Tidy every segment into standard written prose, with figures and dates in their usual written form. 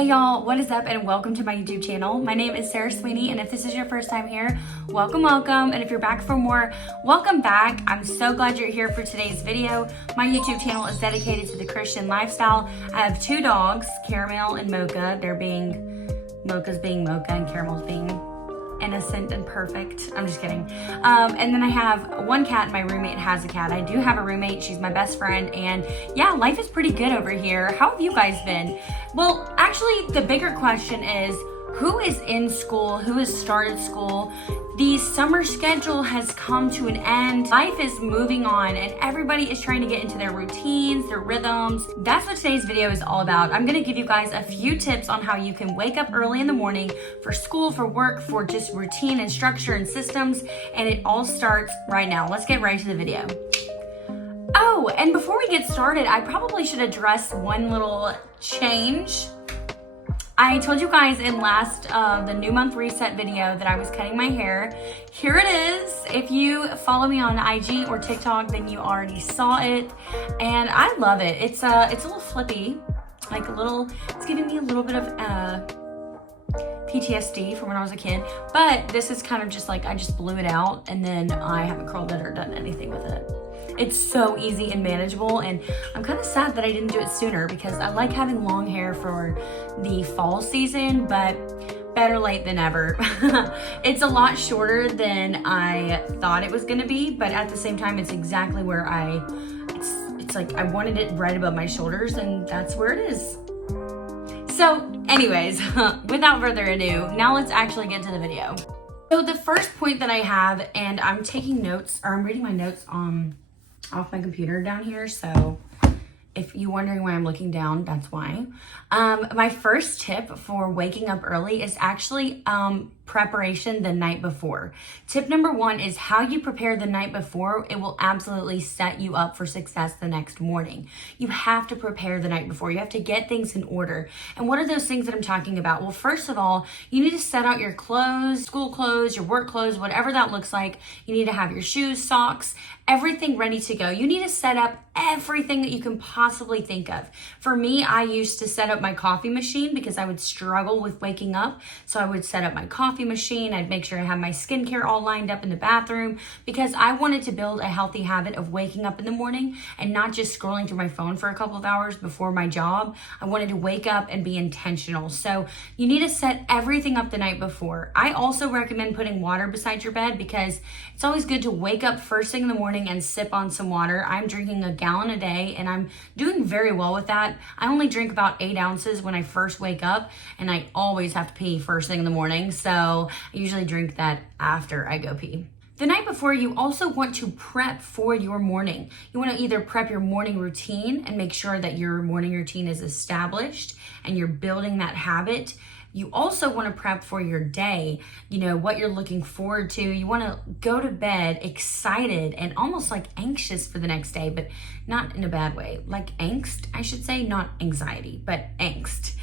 Hey y'all, what is up and welcome to my YouTube channel. My name is Sarah Sweeney, and if this is your first time here, welcome. And if you're back for more, welcome back. I'm so glad you're here for today's video. My YouTube channel is dedicated to the Christian lifestyle. I have two dogs, Caramel and Mocha. Mocha's being Mocha and Caramel's being innocent and perfect. I'm just kidding. And then I have one cat. My roommate has a cat. I do have a roommate. She's my best friend. And yeah, life is pretty good over here. How have you guys been? Well, actually, the bigger question is, who is in school? Who has started school? The summer schedule has come to an end. Life is moving on and everybody is trying to get into their routines, their rhythms. That's what today's video is all about. I'm gonna give you guys a few tips on how you can wake up early in the morning for school, for work, for just routine and structure and systems. And it all starts right now. Let's get right to the video. Oh, and before we get started, I probably should address one little change. I told you guys in the new month reset video that I was cutting my hair. Here it is. If you follow me on IG or TikTok, then you already saw it. And I love it. It's a little flippy, it's giving me a little bit of PTSD from when I was a kid. But this is kind of just like, I just blew it out and then I haven't curled it or done anything with it. It's so easy and manageable, and I'm kind of sad that I didn't do it sooner because I like having long hair for the fall season, but better late than never. It's a lot shorter than I thought it was gonna be, but at the same time, it's exactly where it's like I wanted it right above my shoulders, and that's where it is. So anyways, without further ado, now let's actually get to the video. So the first point that I have, and I'm taking notes, or I'm reading my notes off my computer down here, so if you're wondering why I'm looking down, that's why. My first tip for waking up early is actually preparation the night before. Tip number one is how you prepare the night before. It will absolutely set you up for success the next morning. You have to prepare the night before. You have to get things in order. And what are those things that I'm talking about? Well, first of all, you need to set out your clothes, school clothes, your work clothes, whatever that looks like. You need to have your shoes, socks, everything ready to go. You need to set up everything that you can possibly think of. For me, I used to set up my coffee machine because I would struggle with waking up. So I would set up my coffee machine. I'd make sure I have my skincare all lined up in the bathroom because I wanted to build a healthy habit of waking up in the morning and not just scrolling through my phone for a couple of hours before my job. I wanted to wake up and be intentional. So you need to set everything up the night before. I also recommend putting water beside your bed because it's always good to wake up first thing in the morning and sip on some water. I'm drinking a gallon a day and I'm doing very well with that. I only drink about 8 ounces when I first wake up, and I always have to pee first thing in the morning. So I usually drink that after I go pee. The night before, you also want to prep for your morning. You want to either prep your morning routine and make sure that your morning routine is established and you're building that habit. You also want to prep for your day, what you're looking forward to. You want to go to bed excited and almost like anxious for the next day, but not in a bad way. Like angst, I should say, not anxiety, but angst.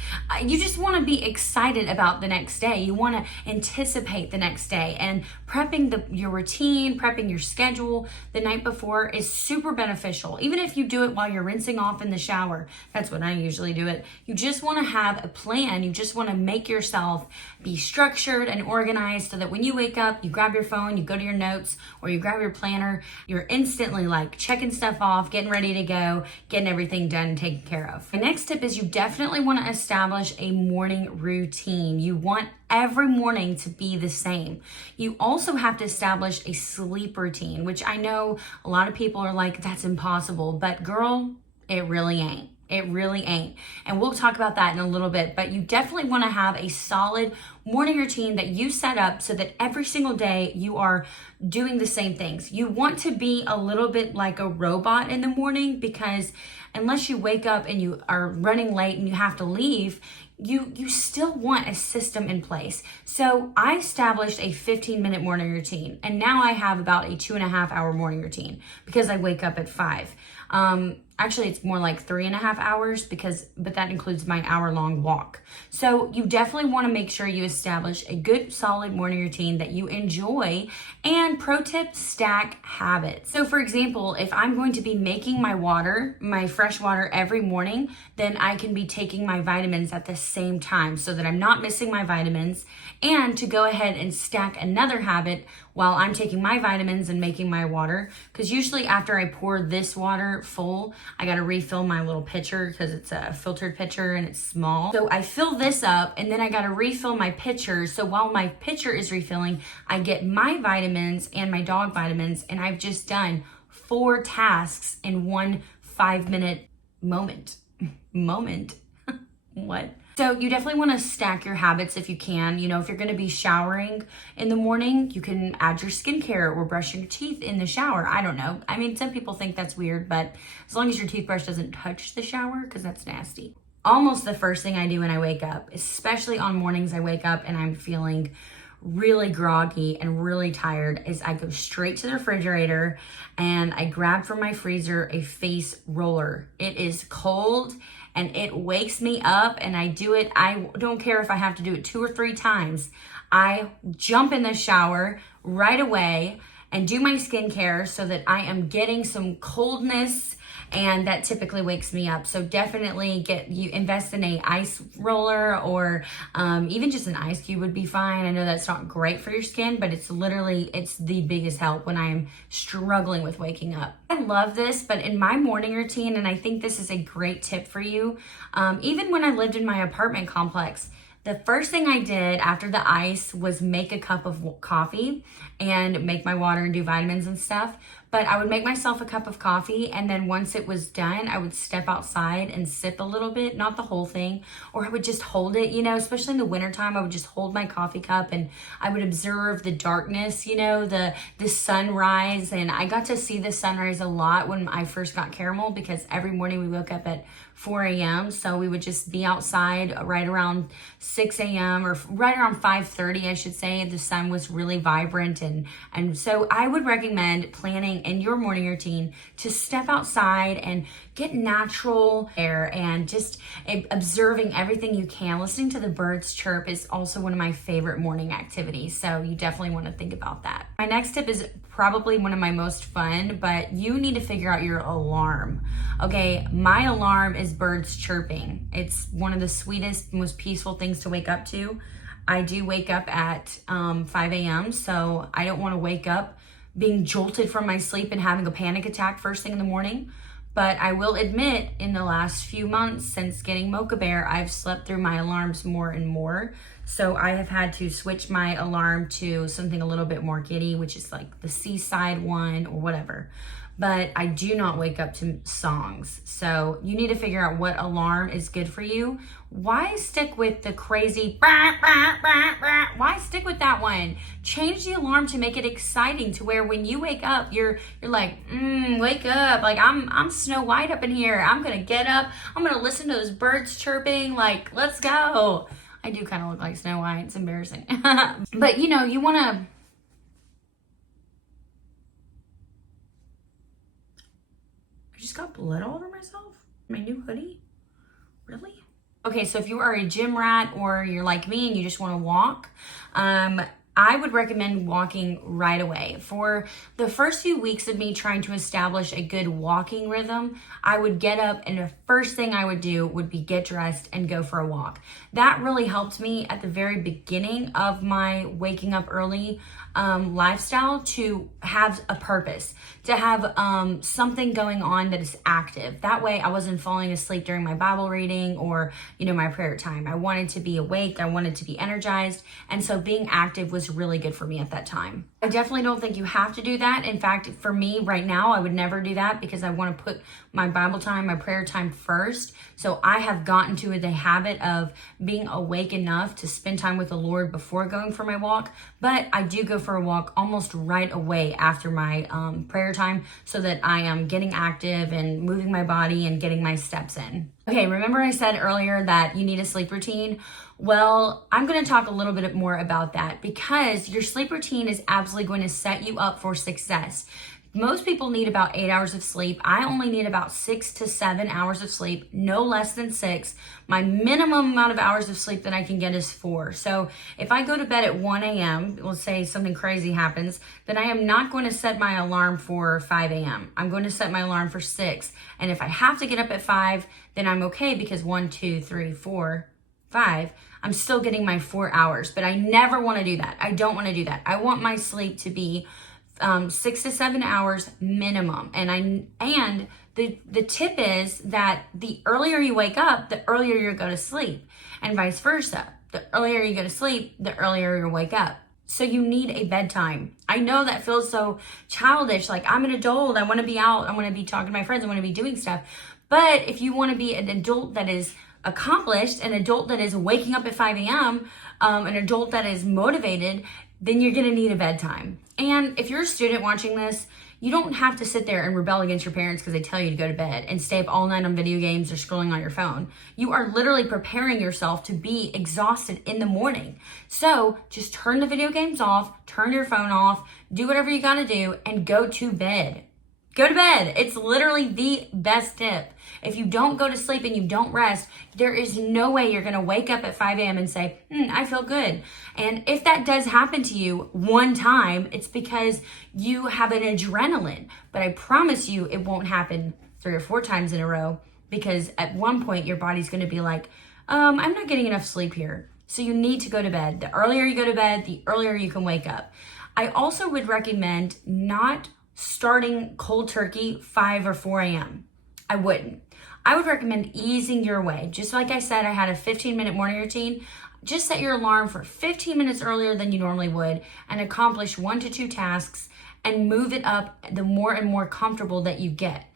You just want to be excited about the next day. You want to anticipate the next day, and prepping your routine, prepping your schedule the night before is super beneficial. Even if you do it while you're rinsing off in the shower, that's when I usually do it. You just want to have a plan. You just want to make yourself be structured and organized so that when you wake up, you grab your phone, you go to your notes, or you grab your planner, you're instantly like checking stuff off, getting ready to go, getting everything done and taken care of. My next tip is you definitely want to establish a morning routine. You want every morning to be the same. You also have to establish a sleep routine, which I know a lot of people are like, that's impossible, but girl, it really ain't. It really ain't. And we'll talk about that in a little bit, but you definitely want to have a solid morning routine that you set up so that every single day you are doing the same things. You want to be a little bit like a robot in the morning because unless you wake up and you are running late and you have to leave, you still want a system in place. So I established a 15-minute morning routine, and now I have about a 2.5-hour morning routine because I wake up at 5. Actually, it's more like 3.5 hours but that includes my hour-long walk. So you definitely want to make sure you establish a good solid morning routine that you enjoy. And pro tip, stack habits. So for example, if I'm going to be making my water, my fresh water every morning, then I can be taking my vitamins at the same time so that I'm not missing my vitamins, and to go ahead and stack another habit while I'm taking my vitamins and making my water. Because usually after I pour this water full, I got to refill my little pitcher because it's a filtered pitcher and it's small. So I fill this up and then I got to refill my pitcher. So while my pitcher is refilling, I get my vitamins and my dog vitamins, and I've just done 4 tasks in one 5-minute moment. What? So you definitely want to stack your habits if you can. You know, if you're going to be showering in the morning, you can add your skincare or brushing your teeth in the shower. I don't know. I mean, some people think that's weird, but as long as your toothbrush doesn't touch the shower, because that's nasty. Almost the first thing I do when I wake up, especially on mornings I wake up and I'm feeling really groggy and really tired, is I go straight to the refrigerator and I grab from my freezer a face roller. It is cold and it wakes me up, and I do it. I don't care if I have to do it 2 or 3 times. I jump in the shower right away and do my skincare so that I am getting some coldness, and that typically wakes me up. So definitely invest in a ice roller, or even just an ice cube would be fine. I know that's not great for your skin, but it's the biggest help when I'm struggling with waking up. I love this, but in my morning routine, and I think this is a great tip for you, even when I lived in my apartment complex, the first thing I did after the ice was make a cup of coffee and make my water and do vitamins and stuff. But I would make myself a cup of coffee, and then once it was done, I would step outside and sip a little bit, not the whole thing, or I would just hold it, you know, especially in the wintertime, I would just hold my coffee cup and I would observe the darkness, you know, the sunrise. And I got to see the sunrise a lot when I first got Caramel, because every morning we woke up at 4 a.m. So we would just be outside right around 6 a.m. or right around 5:30, I should say. The sun was really vibrant. And so I would recommend planning in your morning routine to step outside and get natural air and just observing everything you can. Listening to the birds chirp is also one of my favorite morning activities. So you definitely want to think about that. My next tip is probably one of my most fun, but you need to figure out your alarm. Okay, my alarm is birds chirping. It's one of the sweetest, most peaceful things to wake up to. I do wake up at 5 a.m., so I don't want to wake up being jolted from my sleep and having a panic attack first thing in the morning. But I will admit, in the last few months since getting Mocha Bear, I've slept through my alarms more and more. So I have had to switch my alarm to something a little bit more giddy, which is like the seaside one or whatever. But I do not wake up to songs. So you need to figure out what alarm is good for you. Why stick with the crazy, why stick with that one? Change the alarm to make it exciting, to where when you wake up, you're like, wake up. Like, I'm Snow White up in here. I'm gonna get up. I'm gonna listen to those birds chirping. Like, let's go. I do kind of look like Snow White. It's embarrassing. But you know, you wanna, I just got blood all over myself. My new hoodie? Really? Okay, so if you are a gym rat or you're like me and you just want to walk, I would recommend walking right away. For the first few weeks of me trying to establish a good walking rhythm, I would get up and the first thing I would do would be get dressed and go for a walk. That really helped me at the very beginning of my waking up early lifestyle, to have a purpose, to have something going on that is active. That way I wasn't falling asleep during my Bible reading or, you know, my prayer time. I wanted to be awake. I wanted to be energized. And so being active was really good for me at that time. I definitely don't think you have to do that. In fact, for me right now, I would never do that, because I want to put my Bible time, my prayer time first. So I have gotten to the habit of being awake enough to spend time with the Lord before going for my walk. But I do go for a walk almost right away after my prayer time, so that I am getting active and moving my body and getting my steps in. Okay, remember I said earlier that you need a sleep routine? Well, I'm going to talk a little bit more about that, because your sleep routine is absolutely going to set you up for success. Most people need about 8 hours of sleep. I only need about 6 to 7 hours of sleep, no less than 6. My minimum amount of hours of sleep that I can get is 4. So if I go to bed at 1 a.m., let's say something crazy happens, then I am not going to set my alarm for 5 a.m. I'm going to set my alarm for 6. And if I have to get up at 5, then I'm okay, because 1, 2, 3, 4, 5, I'm still getting my 4 hours. But I never want to do that. I don't want to do that. I want my sleep to be 6 to 7 hours minimum. And the tip is that the earlier you wake up, the earlier you go to sleep, and vice versa. The earlier you go to sleep, the earlier you wake up. So you need a bedtime. I know that feels so childish, like I'm an adult, I want to be out, I want to be talking to my friends, I want to be doing stuff. But if you want to be an adult that is accomplished, an adult that is waking up at 5 a.m., an adult that is motivated, then you're going to need a bedtime. And if you're a student watching this, you don't have to sit there and rebel against your parents because they tell you to go to bed and stay up all night on video games or scrolling on your phone. You are literally preparing yourself to be exhausted in the morning. So just turn the video games off, turn your phone off, do whatever you got to do, and go to bed. Go to bed. It's literally the best tip. If you don't go to sleep and you don't rest, there is no way you're going to wake up at 5 a.m. and say, I feel good. And if that does happen to you one time, it's because you have an adrenaline. But I promise you it won't happen 3 or 4 times in a row, because at one point your body's going to be like, I'm not getting enough sleep here. So you need to go to bed. The earlier you go to bed, the earlier you can wake up. I also would recommend not starting cold turkey 5 or 4 a.m. I wouldn't. I would recommend easing your way. Just like I said, I had a 15-minute morning routine. Just set your alarm for 15 minutes earlier than you normally would and accomplish 1 to 2 tasks and move it up the more and more comfortable that you get.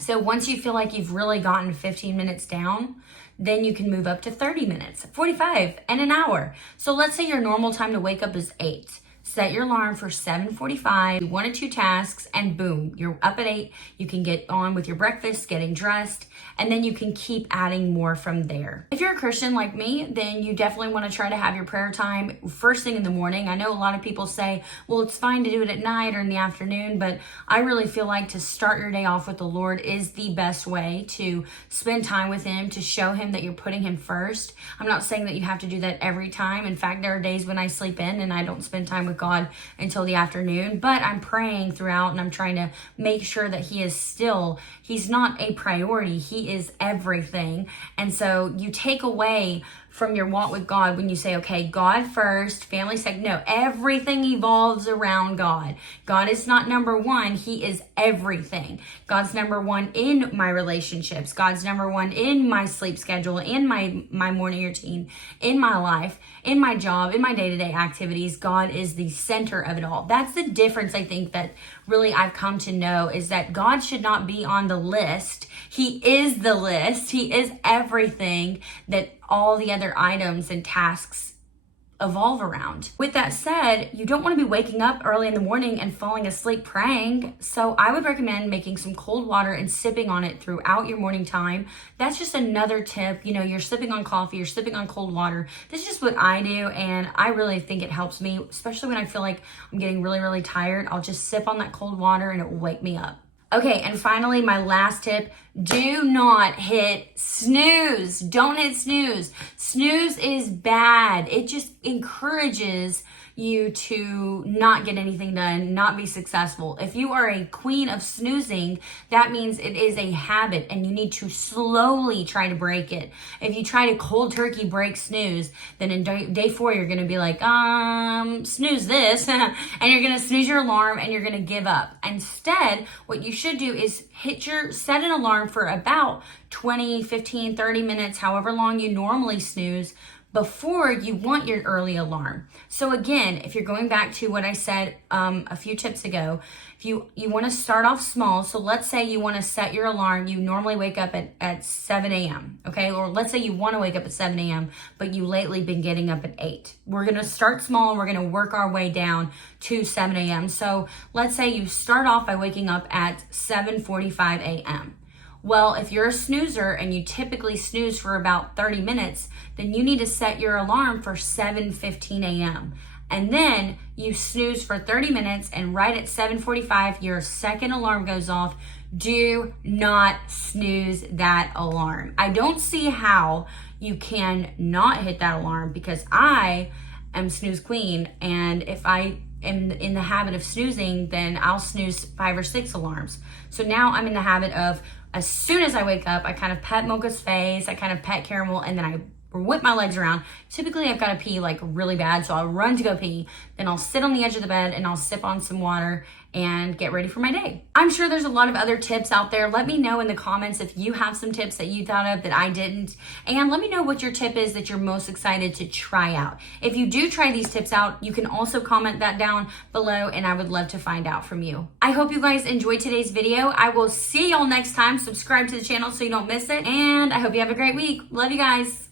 So once you feel like you've really gotten 15 minutes down, then you can move up to 30 minutes, 45, and an hour. So let's say your normal time to wake up is 8. Set your alarm for 7:45, 1 or 2 tasks, and boom, you're up at 8. You can get on with your breakfast, getting dressed, and then you can keep adding more from there. If you're a Christian like me, then you definitely want to try to have your prayer time first thing in the morning. I know a lot of people say, well, it's fine to do it at night or in the afternoon, but I really feel like to start your day off with the Lord is the best way to spend time with Him, to show Him that you're putting Him first. I'm not saying that you have to do that every time. In fact, there are days when I sleep in and I don't spend time with God until the afternoon, but I'm praying throughout and I'm trying to make sure that He's not a priority. He is everything. And so you take away from your walk with God when you say, okay, God first, family second. No, everything evolves around God. God is not number one. He is everything. God's number one in my relationships. God's number one in my sleep schedule, in my morning routine, in my life, in my job, in my day-to-day activities. God is the center of it all. That's the difference, I think, that really I've come to know, is that God should not be on the list. He is the list. He is everything that all the other items and tasks evolve around. With that said, you don't want to be waking up early in the morning and falling asleep praying. So I would recommend making some cold water and sipping on it throughout your morning time. That's just another tip. You know, you're sipping on coffee, you're sipping on cold water. This is just what I do, and I really think it helps me, especially when I feel like I'm getting really, really tired. I'll just sip on that cold water and it will wake me up. Okay, and finally, my last tip, do not hit snooze. Don't hit snooze. Snooze is bad. It just encourages you to not get anything done, not be successful. If you are a queen of snoozing, that means it is a habit and you need to slowly try to break it. If you try to cold turkey break snooze, then in day 4, you're going to be like, snooze this, and you're going to snooze your alarm and you're going to give up. Instead, what you should do is set an alarm for about 20, 15, 30 minutes, however long you normally snooze, before you want your early alarm. So again, if you're going back to what I said a few tips ago, if you want to start off small, so let's say you want to set your alarm, you normally wake up at 7 a.m., okay? Or let's say you want to wake up at 7 a.m., but you lately been getting up at 8. We're going to start small and we're going to work our way down to 7 a.m. So let's say you start off by waking up at 7:45 a.m. Well, if you're a snoozer and you typically snooze for about 30 minutes, then you need to set your alarm for 7:15 a.m. and then you snooze for 30 minutes, and right at 7:45, your second alarm goes off. Do not snooze that alarm. I don't see how you can not hit that alarm, because I am snooze queen, and if I am in the habit of snoozing, then I'll snooze 5 or 6 alarms. So now I'm in the habit of, as soon as I wake up, I kind of pet Mocha's face, I kind of pet Caramel, and then I whip my legs around. Typically I've got to pee like really bad, so I'll run to go pee, then I'll sit on the edge of the bed and I'll sip on some water and get ready for my day. I'm sure there's a lot of other tips out there. Let me know in the comments if you have some tips that you thought of that I didn't, and let me know what your tip is that you're most excited to try out. If you do try these tips out, you can also comment that down below, and I would love to find out from you. I hope you guys enjoyed today's video. I will see y'all next time. Subscribe to the channel so you don't miss it, and I hope you have a great week. Love you guys.